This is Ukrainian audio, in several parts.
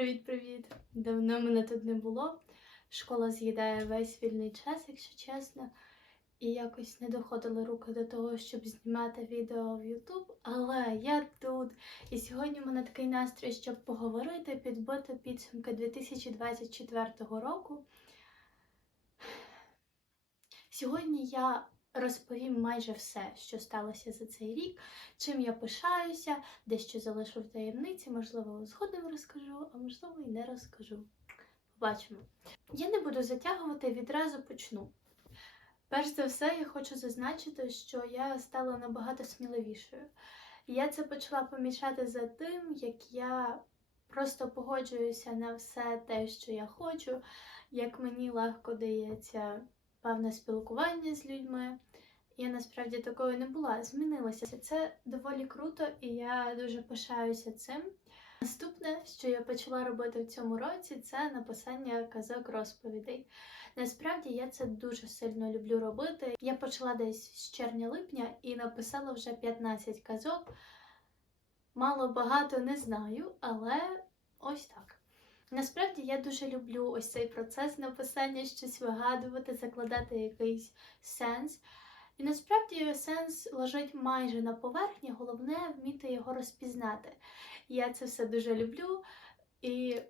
Привіт-привіт! Давно мене тут не було. Школа з'їдає весь вільний час, якщо чесно. І якось не доходили руки до того, щоб знімати відео в YouTube. Але я тут. І сьогодні в мене такий настрій, щоб поговорити, підбити підсумки 2024 року. Сьогодні я розповім майже все, що сталося за цей рік, чим я пишаюся, дещо залишу в таємниці, можливо, згодом розкажу, а можливо і не розкажу. Побачимо. Я не буду затягувати, відразу почну. Перш за все, я хочу зазначити, що я стала набагато сміливішою. Я це почала помічати за тим, як я просто погоджуюся на все те, що я хочу, як мені легко дається певне спілкування з людьми. Я насправді такою не була, змінилася. Це доволі круто, і я дуже пишаюся цим. Наступне, що я почала робити в цьому році, це написання казок розповідей. Насправді я це дуже сильно люблю робити. Я почала десь з червня-липня і написала вже 15 казок. Мало багато не знаю, але ось так. Насправді я дуже люблю ось цей процес написання, щось вигадувати, закладати якийсь сенс. І насправді сенс лежить майже на поверхні, головне вміти його розпізнати. Я це все дуже люблю, і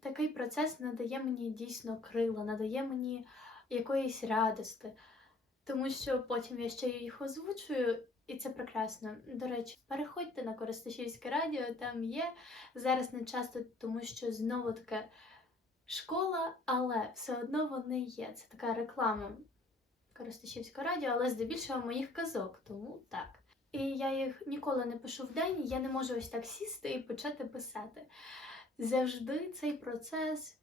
такий процес надає мені дійсно крила, надає мені якоїсь радости, тому що потім я ще їх озвучую. І це прекрасно. До речі, переходьте на Коростишівське радіо, там є. Зараз не часто, тому що знову таке школа, але все одно вони є. Це така реклама Коростишівського радіо, але здебільшого моїх казок, тому так. І я їх ніколи не пишу в день, я не можу ось так сісти і почати писати. Завжди цей процес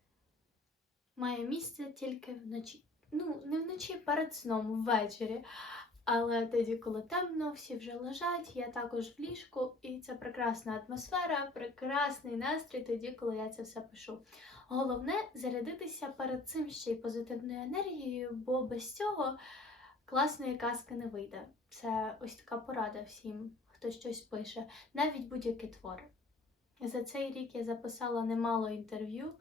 має місце тільки вночі. Ну, не вночі перед сном, ввечері. Але тоді, коли темно, всі вже лежать, я також в ліжку, і це прекрасна атмосфера, прекрасний настрій тоді, коли я це все пишу. Головне зарядитися перед цим ще й позитивною енергією, бо без цього класної казки не вийде. Це ось така порада всім, хто щось пише, навіть будь-які твори. За цей рік я записала немало інтерв'ю.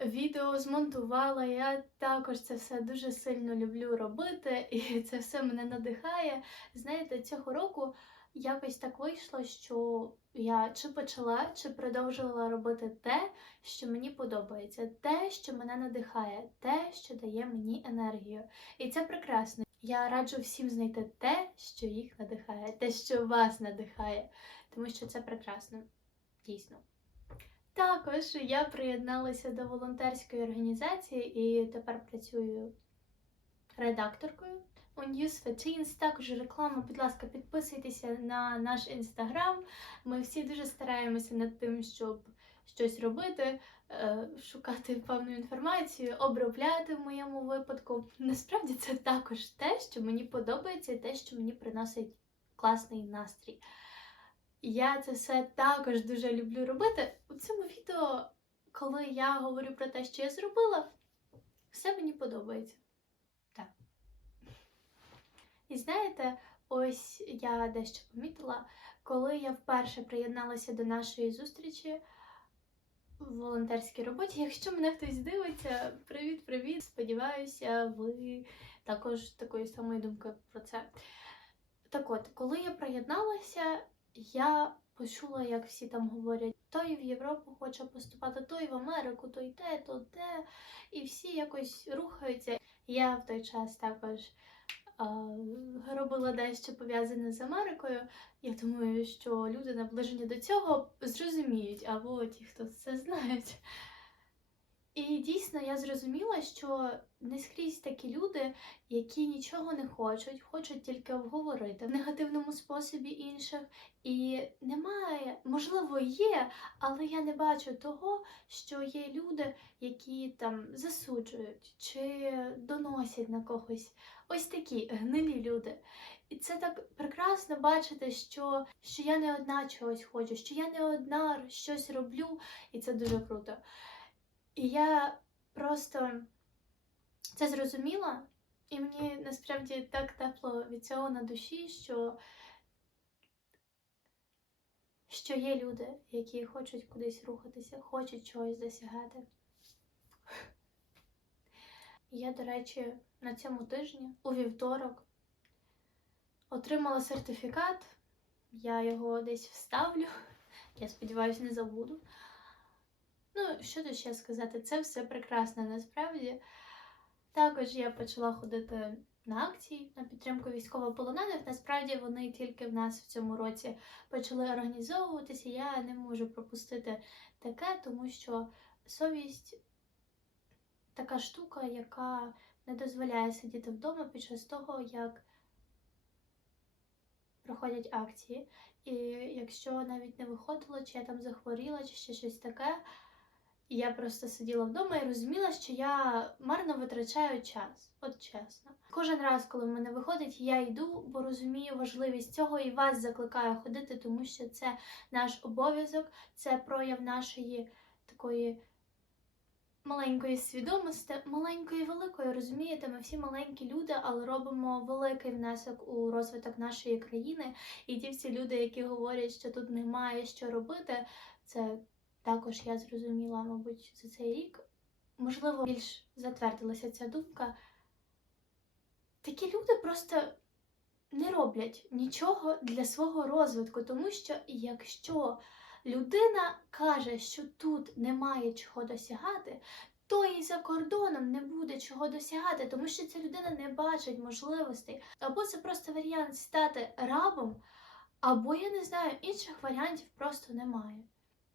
Відео змонтувала, я також це все дуже сильно люблю робити, і це все мене надихає. Знаєте, цього року якось так вийшло, що я чи почала, чи продовжувала робити те, що мені подобається, те, що мене надихає, те, що дає мені енергію. І це прекрасно. Я раджу всім знайти те, що їх надихає, те, що вас надихає, тому що це прекрасно, дійсно. Також я приєдналася до волонтерської організації і тепер працюю редакторкою у News for Teens. Також реклама, будь ласка, підписуйтеся на наш інстаграм. Ми всі дуже стараємося над тим, щоб щось робити, е, шукати певну інформацію, обробляти в моєму випадку. Насправді це також те, що мені подобається, і те, що мені приносить класний настрій. Я це все також дуже люблю робити. У цьому відео, коли я говорю про те, що я зробила, все мені подобається. Так. І знаєте, ось я дещо помітила, коли я вперше приєдналася до нашої зустрічі в волонтерській роботі. Якщо мене хтось дивиться, привіт-привіт! Сподіваюся, ви також такої самої думки про це. Так от, коли я приєдналася, я почула, як всі там говорять, той в Європу хоче поступати, той в Америку, той те, то те. І всі якось рухаються. Я в той час також е, робила дещо пов'язане з Америкою. Я думаю, що люди наближені до цього зрозуміють, або ті, хто це знають. І дійсно я зрозуміла, що не скрізь такі люди, які нічого не хочуть, хочуть тільки обговорити в негативному способі інших. І немає, можливо, є, але я не бачу того, що є люди, які там засуджують чи доносять на когось. Ось такі гнилі люди. І це так прекрасно бачити, що, що я не одна чогось хочу, що я не одна щось роблю, і це дуже круто. І я просто це зрозуміла, і мені насправді так тепло від цього на душі, що що є люди, які хочуть кудись рухатися, хочуть чогось досягати. Я, до речі, на цьому тижні, у вівторок, отримала сертифікат. Я його десь вставлю. Я сподіваюся, не забуду. Ну, що тут ще сказати? Це все прекрасно насправді. Також я почала ходити на акції на підтримку військовополонених. Насправді вони тільки в нас в цьому році почали організовуватися. Я не можу пропустити таке, тому що совість така штука, яка не дозволяє сидіти вдома під час того, як проходять акції. І якщо навіть не виходило, чи я там захворіла, чи ще щось таке, і я просто сиділа вдома і розуміла, що я марно витрачаю час, от чесно. Кожен раз, коли в мене виходить, я йду, бо розумію важливість цього і вас закликаю ходити, тому що це наш обов'язок, це прояв нашої такої маленької свідомості, маленької великої, розумієте, ми всі маленькі люди, але робимо великий внесок у розвиток нашої країни. І ті всі люди, які говорять, що тут немає що робити, це також я зрозуміла, мабуть, за цей рік. Можливо, більш затвердилася ця думка. Такі люди просто не роблять нічого для свого розвитку, тому що якщо людина каже, що тут немає чого досягати, то і за кордоном не буде чого досягати, тому що ця людина не бачить можливостей. Або це просто варіант стати рабом, або я не знаю, інших варіантів просто немає.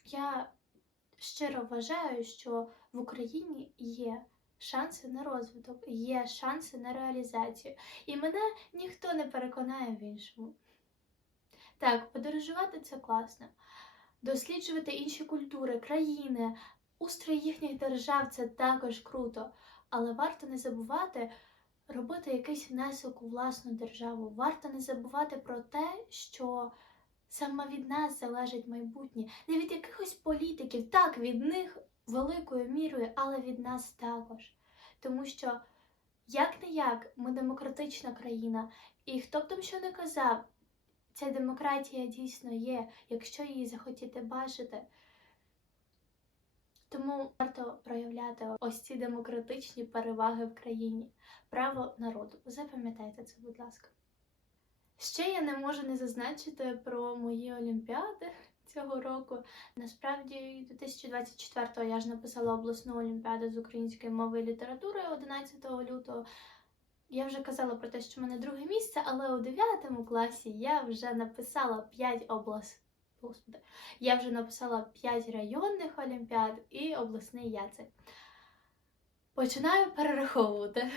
Я щиро вважаю, що в Україні є шанси на розвиток, є шанси на реалізацію, і мене ніхто не переконає в іншому. Так, подорожувати це класно. Досліджувати інші культури, країни, устрої їхніх держав це також круто. Але варто не забувати робити якийсь внесок у власну державу. Варто не забувати про те, що саме від нас залежить майбутнє, не від якихось політиків, так, від них великою мірою, але від нас також. Тому що, як не як, ми демократична країна, і хто б там що не казав, ця демократія дійсно є, якщо її захотіти бачити. Тому варто проявляти ось ці демократичні переваги в країні, право народу. Запам'ятайте це, будь ласка. Ще я не можу не зазначити про мої олімпіади цього року. Насправді, 2024-го я ж написала обласну олімпіаду з української мови і літератури 11 лютого. Я вже казала про те, що в мене друге місце, але у 9 класі я вже написала 5 облас... Господи, я вже написала 5 районних олімпіад і обласний яцик. Починаю перераховувати.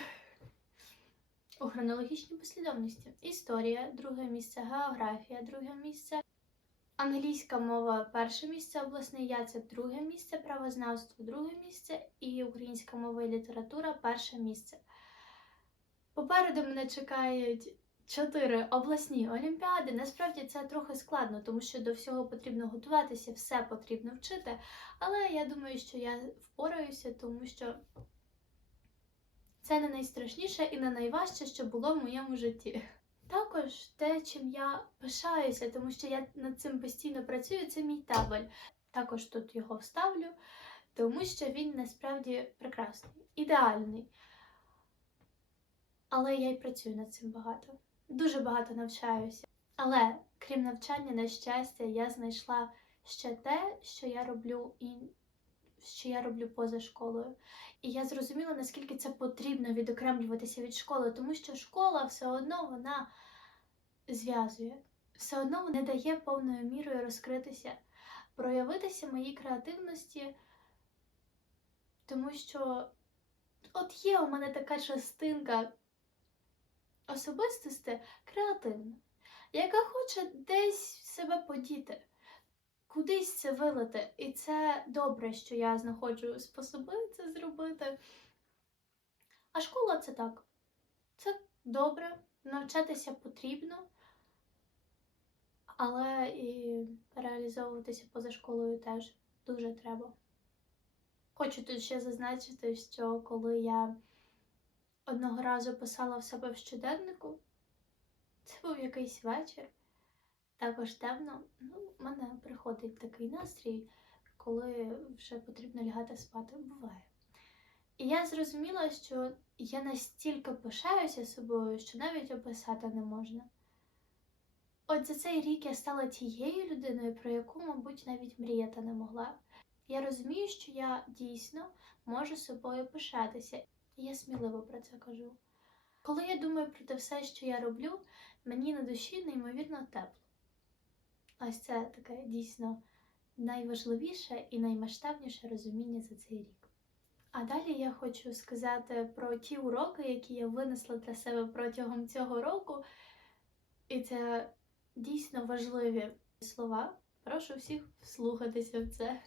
У хронологічній послідовності. Історія, друге місце, географія, друге місце, англійська мова перше місце, обласний яцик, друге місце, правознавство, друге місце і українська мова і література перше місце. Попереду мене чекають чотири обласні олімпіади. Насправді це трохи складно, тому що до всього потрібно готуватися, все потрібно вчити. Але я думаю, що я впораюся, тому що це не найстрашніше і не найважче, що було в моєму житті. Також те, чим я пишаюся, тому що я над цим постійно працюю, це мій табель. Також тут його вставлю, тому що він насправді прекрасний, ідеальний. Але я й працюю над цим багато. Дуже багато навчаюся. Але крім навчання, на щастя, я знайшла ще те, що я роблю і що я роблю поза школою. І я зрозуміла, наскільки це потрібно відокремлюватися від школи, тому що школа все одно вона зв'язує, все одно не дає повною мірою розкритися, проявитися моїй креативності, тому що от є у мене така частинка особистості креативна, яка хоче десь себе подіти кудись це вилити. І це добре, що я знаходжу способи це зробити. А школа це так. Це добре, навчатися потрібно, але і реалізовуватися поза школою теж дуже треба. Хочу тут ще зазначити, що коли я одного разу писала в себе в щоденнику, це був якийсь вечір. Також темно, ну, в мене приходить такий настрій, коли вже потрібно лягати спати, буває. І я зрозуміла, що я настільки пишаюся собою, що навіть описати не можна. От за цей рік я стала тією людиною, про яку, мабуть, навіть мріяти не могла. Я розумію, що я дійсно можу собою пишатися, і я сміливо про це кажу. Коли я думаю про те все, що я роблю, мені на душі неймовірно тепло. Ось це таке дійсно найважливіше і наймасштабніше розуміння за цей рік. А далі я хочу сказати про ті уроки, які я винесла для себе протягом цього року. І це дійсно важливі слова. Прошу всіх вслухатися в це.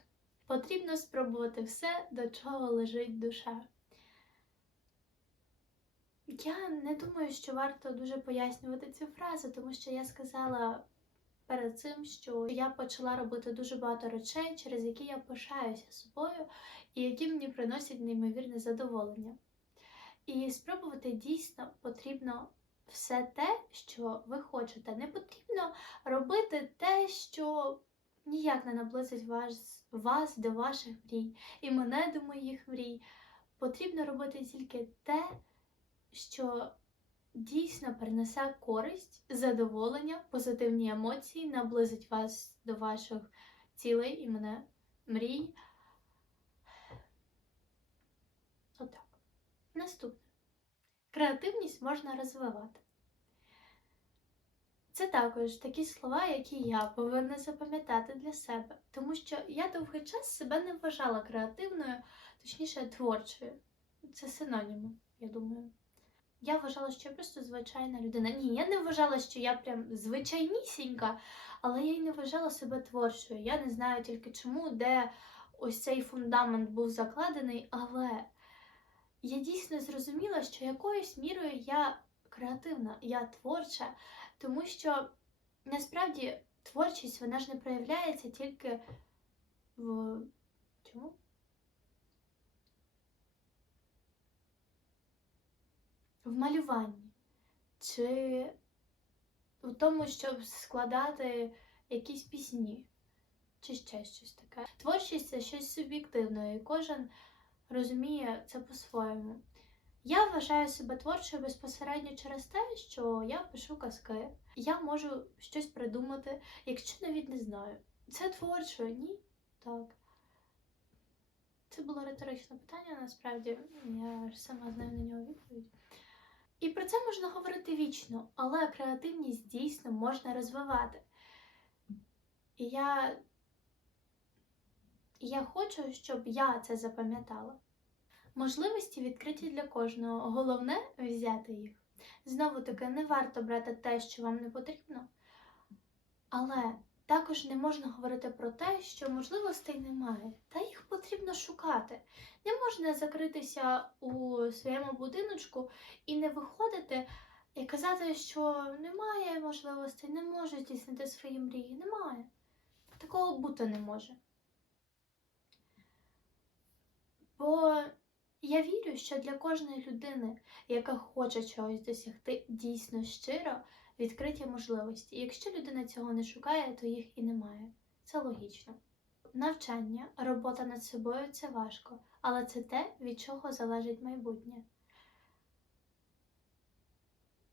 Потрібно спробувати все, до чого лежить душа. Я не думаю, що варто дуже пояснювати цю фразу, тому що я сказала перед цим, що я почала робити дуже багато речей, через які я пишаюся собою, і які мені приносять неймовірне задоволення. І спробувати дійсно потрібно все те, що ви хочете. Не потрібно робити те, що ніяк не наблизить вас, вас до ваших мрій, і мене до моїх мрій. Потрібно робити тільки те, що дійсно принесе користь, задоволення, позитивні емоції, наблизить вас до ваших цілей і мене мрій. Отак. Наступне. Креативність можна розвивати. Це також такі слова, які я повинна запам'ятати для себе, тому що я довгий час себе не вважала креативною, точніше творчою. Це синоніми, я думаю. Я вважала, що я просто звичайна людина. Ні, я не вважала, що я прям звичайнісінька, але я й не вважала себе творчою. Я не знаю тільки чому, де ось цей фундамент був закладений, але я дійсно зрозуміла, що якоюсь мірою я креативна, я творча, тому що насправді творчість вона ж не проявляється тільки в чому? В малюванні, чи в тому, щоб складати якісь пісні, чи ще щось таке. Творчість це щось суб'єктивне, і кожен розуміє це по-своєму. Я вважаю себе творчою безпосередньо через те, що я пишу казки. Я можу щось придумати, якщо навіть не знаю. Це творчо, ні? Так. Це було риторичне питання, насправді, я ж сама знаю на нього відповідь. І про це можна говорити вічно, але креативність дійсно можна розвивати. І я, я хочу, щоб я це запам'ятала. Можливості відкриті для кожного, головне взяти їх. Знову таки, не варто брати те, що вам не потрібно, але також не можна говорити про те, що можливостей немає, та їх потрібно шукати. Не можна закритися у своєму будиночку і не виходити і казати, що немає можливостей, не можу здійснити свої мрії. Немає. Такого бути не може. Бо я вірю, що для кожної людини, яка хоче чогось досягти дійсно щиро, відкриті можливості. Якщо людина цього не шукає, то їх і немає. Це логічно. Навчання, робота над собою це важко, але це те, від чого залежить майбутнє.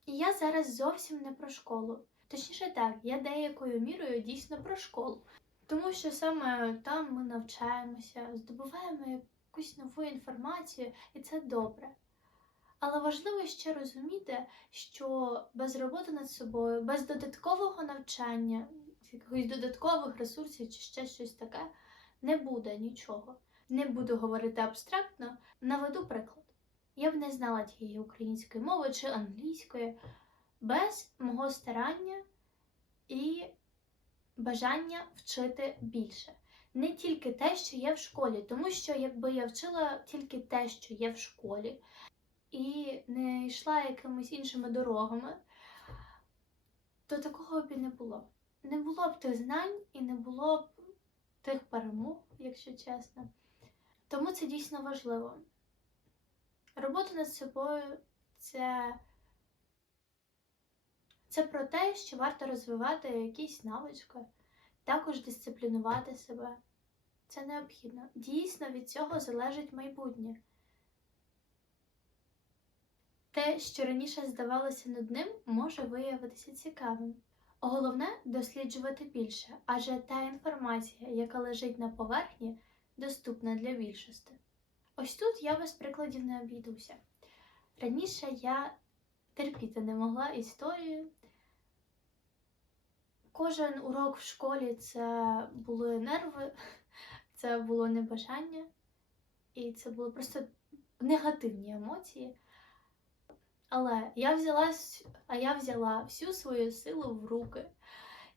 І я зараз зовсім не про школу. Точніше так, я деякою мірою дійсно про школу. Тому що саме там ми навчаємося, здобуваємо якусь нову інформацію, і це добре. Але важливо ще розуміти, що без роботи над собою, без додаткового навчання, якихось додаткових ресурсів чи ще щось таке, не буде нічого. Не буду говорити абстрактно, наведу приклад. Я б не знала тієї української мови чи англійської без мого старання і бажання вчити більше. Не тільки те, що є в школі, тому що якби я вчила тільки те, що є в школі, і не йшла якимись іншими дорогами, то такого б і не було. Не було б тих знань і не було б тих перемог, якщо чесно. Тому це дійсно важливо. Робота над собою це, Це про те, що варто розвивати якісь навички, також дисциплінувати себе. Це необхідно. Дійсно, від цього залежить майбутнє. Те, що раніше здавалося нудним, може виявитися цікавим. Головне досліджувати більше, адже та інформація, яка лежить на поверхні, доступна для більшості. Ось тут я без прикладів не обійдуся. Раніше я терпіти не могла історію. Кожен урок в школі це були нерви, це було небажання, і це були просто негативні емоції. Але я взяла, а я взяла всю свою силу в руки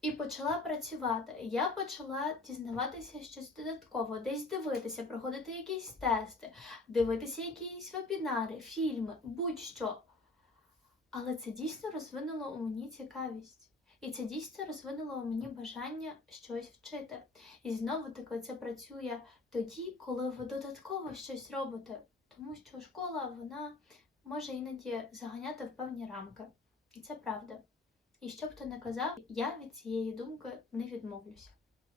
і почала працювати. Я почала дізнаватися щось додатково, десь дивитися, проходити якісь тести, дивитися якісь вебінари, фільми, будь-що. Але це дійсно розвинуло у мені цікавість. І це дійсно розвинуло у мені бажання щось вчити. І знову таки це працює тоді, коли ви додатково щось робите. Тому що школа, вона може іноді заганяти в певні рамки. І це правда. І що б хто не казав, я від цієї думки не відмовлюся.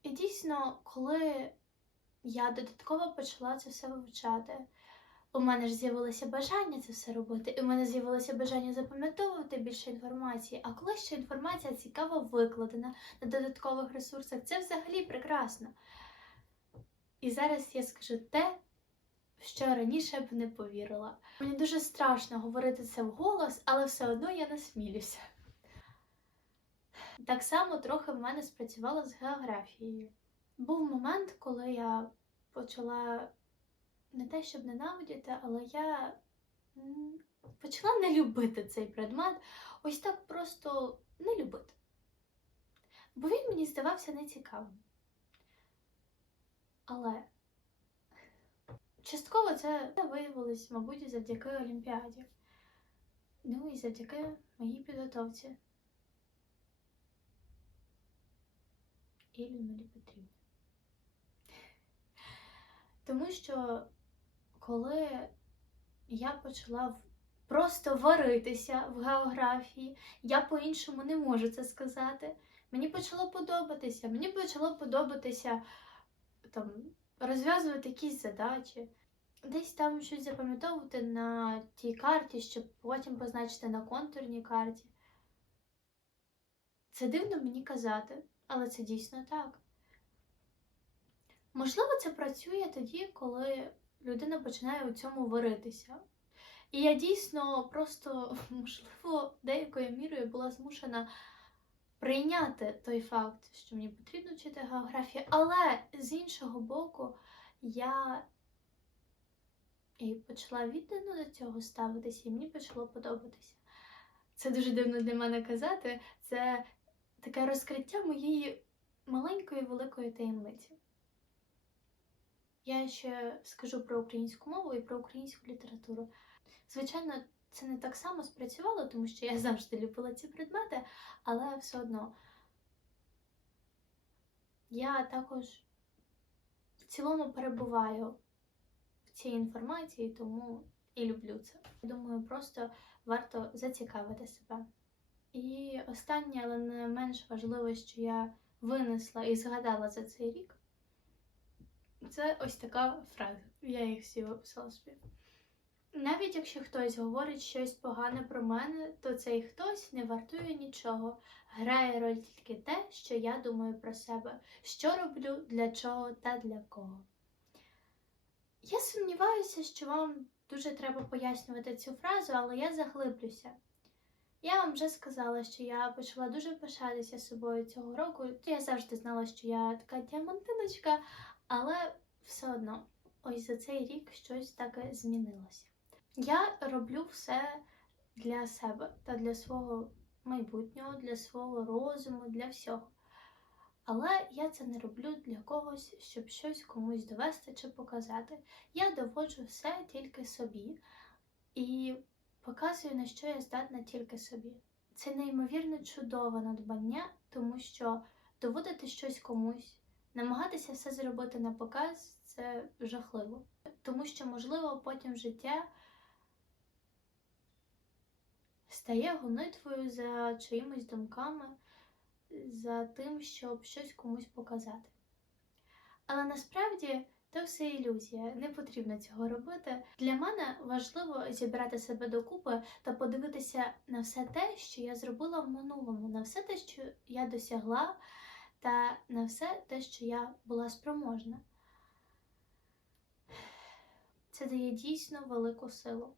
І дійсно, коли я додатково почала це все вивчати, у мене ж з'явилося бажання це все робити, і у мене з'явилося бажання запам'ятовувати більше інформації. А коли ще інформація цікаво викладена на додаткових ресурсах, це взагалі прекрасно. І зараз я скажу те, що раніше б не повірила. Мені дуже страшно говорити це вголос, але все одно я насмілюся. Так само трохи в мене спрацювало з географією. Був момент, коли я почала не те, щоб ненавидіти, але я почала не любити цей предмет, ось так просто не любити. Бо він мені здавався нецікавим. Але частково це виявилось, мабуть, завдяки Олімпіаді. Ну і завдяки моїй підготовці. І Людмилі Петрівні. Тому що коли я почала просто варитися в географії, я по-іншому не можу це сказати. Мені почало подобатися, мені почало подобатися там, розв'язувати якісь задачі, десь там щось запам'ятовувати на тій карті, щоб потім позначити на контурній карті. Це дивно мені казати, але це дійсно так. Можливо, це працює тоді, коли людина починає у цьому варитися. І я дійсно просто, можливо, деякою мірою була змушена прийняти той факт, що мені потрібно вчити географію, але з іншого боку, я і почала віддано до цього ставитися, і мені почало подобатися. Це дуже дивно для мене казати. Це таке розкриття моєї маленької великої таємниці. Я ще скажу про українську мову і про українську літературу. Звичайно, це не так само спрацювало, тому що я завжди любила ці предмети, але все одно я також в цілому перебуваю в цій інформації, тому і люблю це. Думаю, просто варто зацікавити себе. І останнє, але не менш важливе, що я винесла і згадала за цей рік, це ось така фраза. Я їх всі виписала собі. Навіть якщо хтось говорить щось погане про мене, то цей хтось не вартує нічого. Грає роль тільки те, що я думаю про себе, що роблю, для чого та для кого. Я сумніваюся, що вам дуже треба пояснювати цю фразу, але я заглиблюся. Я вам вже сказала, що я почала дуже пишатися собою цього року. Я завжди знала, що я така діамантиночка, але все одно, ось за цей рік щось таке змінилося. Я роблю все для себе та для свого майбутнього, для свого розуму, для всього. Але я це не роблю для когось, щоб щось комусь довести чи показати. Я доводжу все тільки собі і показую, на що я здатна тільки собі. Це неймовірно чудове надбання, тому що доводити щось комусь, намагатися все зробити на показ це жахливо. Тому що, можливо, потім життя стає гонитвою за чиїмись думками, за тим, щоб щось комусь показати. Але насправді то все ілюзія, не потрібно цього робити. Для мене важливо зібрати себе докупи та подивитися на все те, що я зробила в минулому, на все те, що я досягла, та на все те, що я була спроможна. Це дає дійсно велику силу.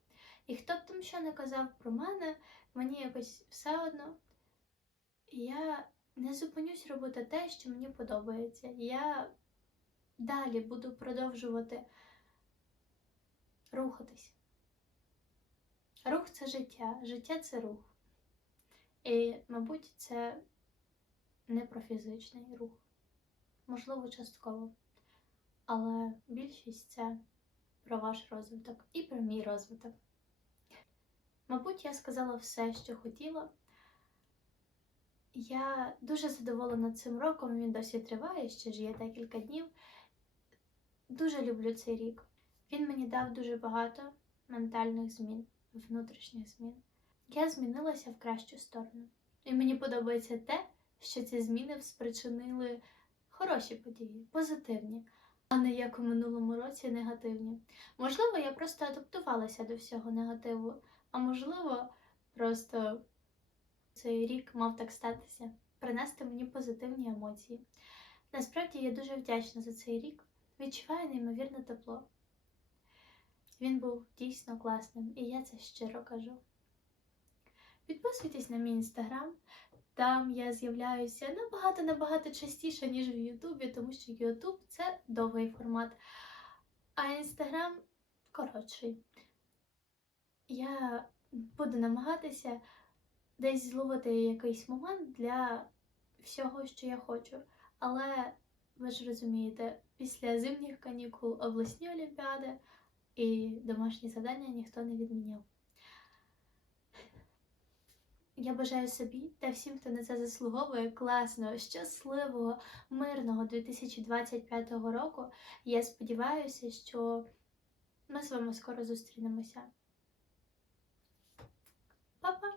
І хто б там що не казав про мене, мені якось все одно. Я не зупинюсь робити те, що мені подобається. Я далі буду продовжувати рухатись. Рух це життя, життя це рух. І, мабуть, це не про фізичний рух. Можливо, частково. Але більшість це про ваш розвиток і про мій розвиток. Мабуть, я сказала все, що хотіла. Я дуже задоволена цим роком, він досі триває, ще ж є декілька днів. Дуже люблю цей рік. Він мені дав дуже багато ментальних змін, внутрішніх змін. Я змінилася в кращу сторону. І мені подобається те, що ці зміни спричинили хороші події, позитивні, а не як у минулому році негативні. Можливо, я просто адаптувалася до всього негативу, а можливо, просто цей рік мав так статися, принести мені позитивні емоції. Насправді я дуже вдячна за цей рік, відчуваю неймовірне тепло. Він був дійсно класним, і я це щиро кажу. Підписуйтесь на мій інстаграм, там я з'являюся набагато-набагато частіше, ніж в Ютубі, тому що Ютуб це довгий формат, а інстаграм коротший. Я буду намагатися десь зловити якийсь момент для всього, що я хочу. Але ви ж розумієте, після зимніх канікул обласні олімпіади і домашні завдання ніхто не відміняв. Я бажаю собі та всім, хто на це заслуговує, класного, щасливого, мирного 2025 року. Я сподіваюся, що ми з вами скоро зустрінемося. Bye bye.